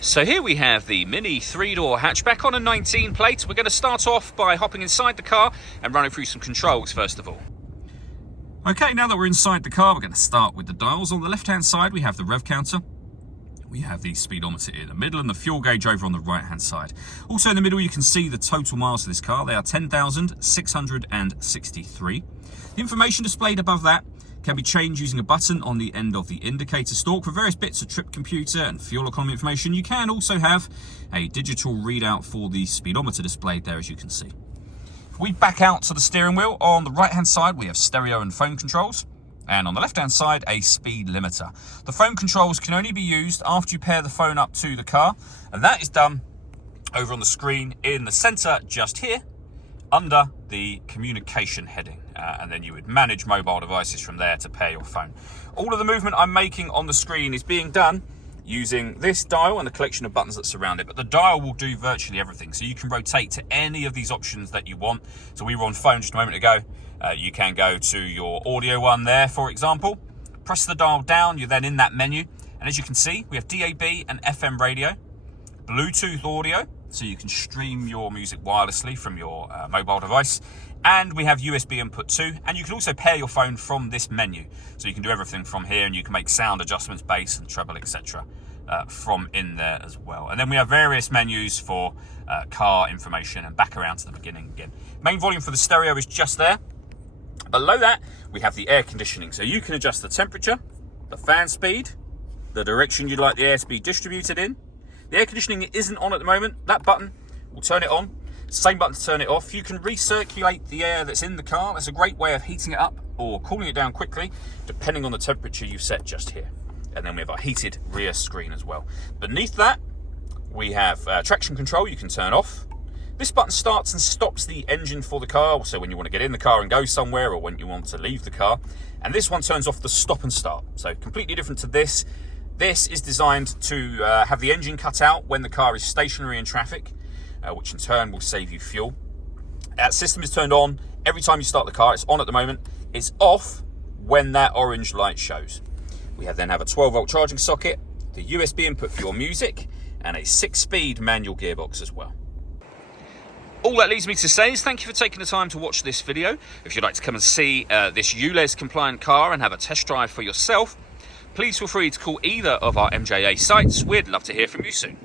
So here we have the Mini 3-door hatchback on a 19 plate. We're going to start off by hopping inside the car and running through some controls first of all. Okay, now that we're inside the car, we're going to start with the dials. On the left-hand side, we have the rev counter. We have the speedometer in the middle and the fuel gauge over on the right-hand side. Also in the middle, you can see the total miles of this car. They are 10,663. The information displayed above that can be changed using a button on the end of the indicator stalk. For various bits of trip computer and fuel economy information, you can also have a digital readout for the speedometer displayed there, as you can see. If we back out to the steering wheel, on the right-hand side, we have stereo and phone controls. And on the left-hand side, a speed limiter. The phone controls can only be used after you pair the phone up to the car. And that is done over on the screen in the center just here, under the communication heading. And then you would manage mobile devices from there to pair your phone. All of the movement I'm making on the screen is being done using this dial and the collection of buttons that surround it. But the dial will do virtually everything. So you can rotate to any of these options that you want. So we were on phone just a moment ago. You can go to your audio one there, for example. Press the dial down, you're then in that menu. And as you can see, we have DAB and FM radio, Bluetooth audio, so you can stream your music wirelessly from your mobile device. And we have USB input too. And you can also pair your phone from this menu. So you can do everything from here, and you can make sound adjustments, bass and treble, etc. From in there as well. And then we have various menus for car information, and back around to the beginning again. Main volume for the stereo is just there. Below that, we have the air conditioning. So you can adjust the temperature, the fan speed, the direction you'd like the air to be distributed in. The air conditioning isn't on at the moment. That button will turn it on. Same button to turn it off. You can recirculate the air that's in the car. That's a great way of heating it up or cooling it down quickly, depending on the temperature you've set just here. And then we have our heated rear screen as well. Beneath that, we have traction control you can turn off. This button starts and stops the engine for the car, so when you want to get in the car and go somewhere, or when you want to leave the car. And this one turns off the stop and start, so completely different to this. This is designed to have the engine cut out when the car is stationary in traffic, which in turn will save you fuel. That system is turned on every time you start the car. It's on at the moment. It's off when that orange light shows. We then have a 12-volt charging socket, the USB input for your music, and a 6-speed manual gearbox as well. All that leaves me to say is thank you for taking the time to watch this video. If you'd like to come and see this ULEZ compliant car and have a test drive for yourself, please feel free to call either of our MJA sites. We'd love to hear from you soon.